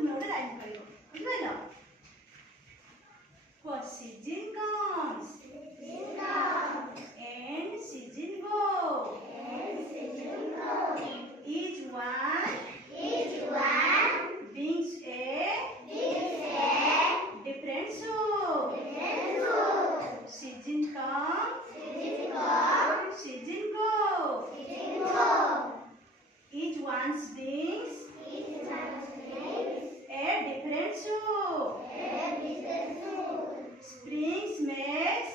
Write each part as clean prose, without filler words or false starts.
तुम गोटे लाइन कहब बुझल कुह season comes and season go. Each one brings a different soup. Season come, season go. Each one brings a different soup. Springs makes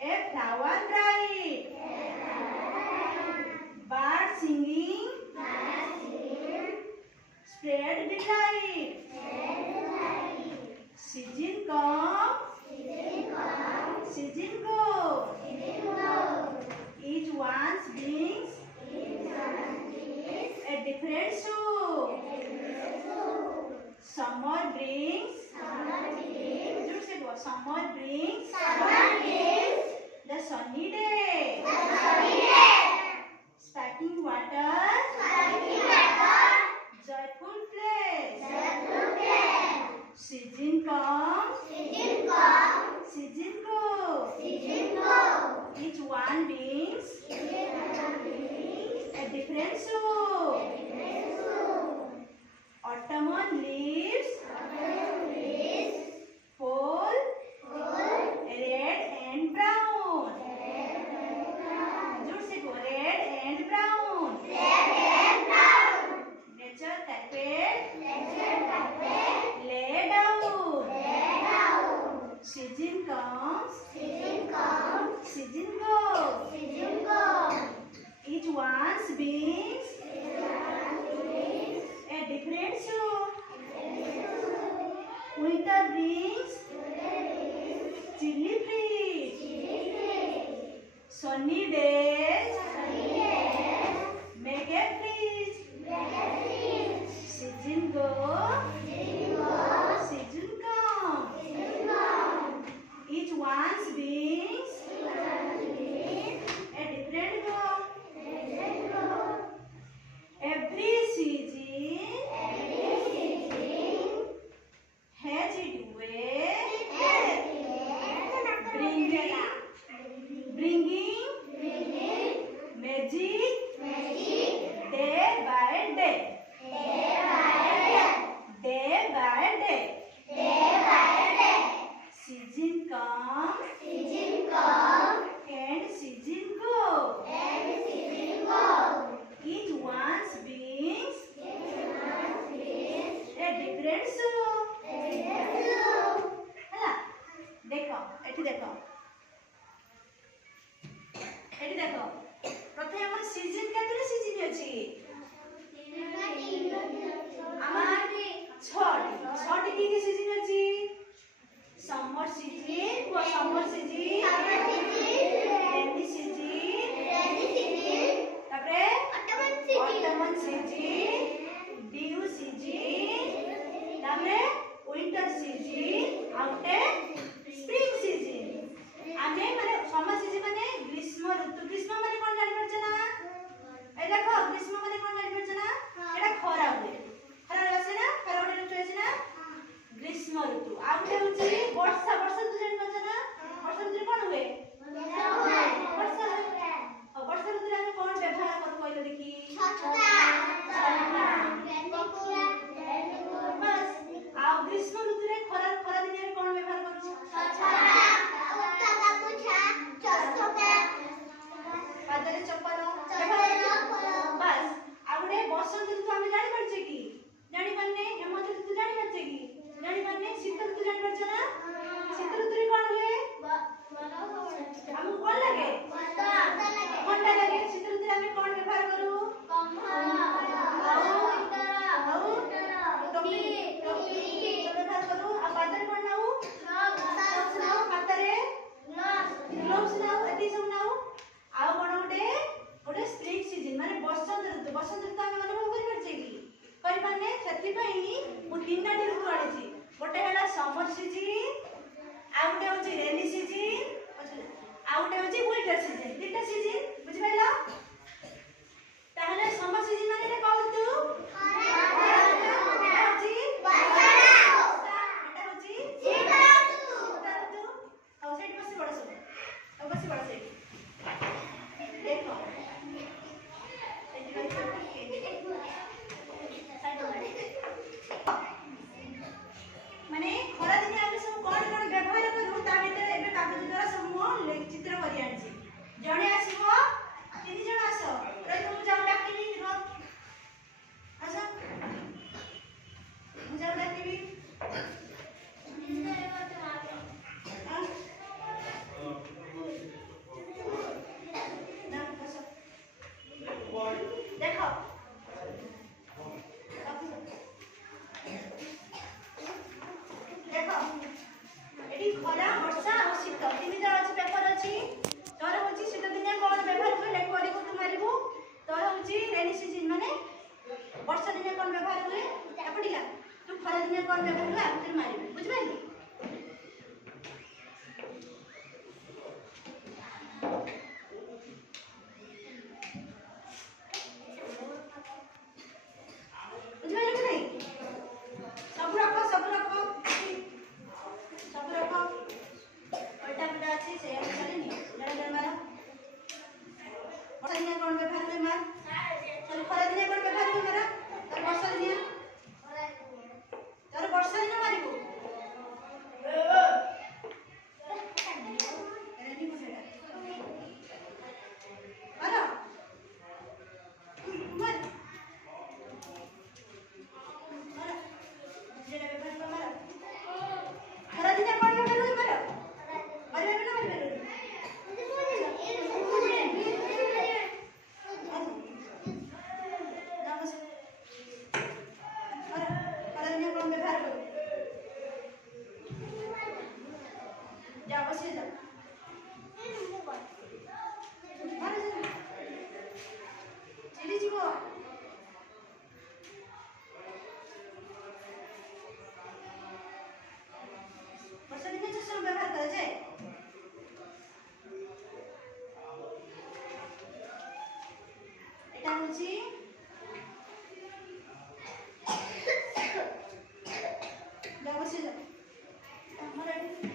a flower bright. Bird singing spread delight. Season come, season go. Each one brings a different soup. Summer brings the sunny day. Sparkling water, joyful place. Season come, season go. Each one brings a different soup. Autumn leaves fall red and brown. जोर से go red and brown. Nature carpet lay down. Season comes, season goes. Each one brings a different soup. Winter brings chilly breeze. Sunny days make a breeze. Season go, season come. Each one brings a different go. Every season has its way, bringing magic day by day. Season come and season go. Each one brings a different soup. ହେଲା ଦେଖ ଏଠି ଦେଖ ପ୍ରଥମେ ଆମର season କେତେଟା season ଅଛି ଆମର ଛଅଟି କି ସିଜନ ଅଛି ସମର ସିଜନ ସମର ସିଜନ ରେନି ସିଜନ ତାପରେ ଅଟମन ସିଜନ ଡିଉ ସିଜନ ତାପରେ winter season आउटे spring season आमे माने समर सीजन माने ग्रीष्म ऋतु ग्रीष्म माने कोन जानि परछ ना ए देखो ग्रीष्म माने कोन जानि परछ ना एटा खरा हुए खरा बसे ना खरा हुए ऋतु अछि ना ग्रीष्म ऋतु आउटे होछि वर्षा ऋतु जानि परछ ना वर्षा ऋतु कोन हुए वर्षा ऋतु रे कोन व्यवहार कर कहलो देखि बस आ ग्रीष्म ऋतु रे खरा दिन रे कोन व्यवहार करू पादरे चप्पल बस आउडे बसंत ऋतु हम जानि परछे की जानि पन्ने हेमंत ऋतु जानि परछे की जानि पन्ने शीत ऋतु जानि परछ ना शीत ऋतु रे कोन हुए हम कोन लागे ठंडा लागे शीत ऋतु रे हम कोन व्यवहार करू व्यवहार करू आ पादरे कोन नाउ हातरे ग्लोव्स नाउ एटी सब नाउ आ कोन गोटे स्प्रिंग सीजन माने बसंत ऋतु हम अनुभव करि परछे की करि पाने सेति पई मु तीनटा ऋतु आनिछि गोटे हला समर सीजन आ गोटे होछि रेनी सीजन आ गोटे होछि विंटर सीजन तीनटा सीजन बुझि पाइलो होची जा बसी जा मराठी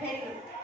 Very good.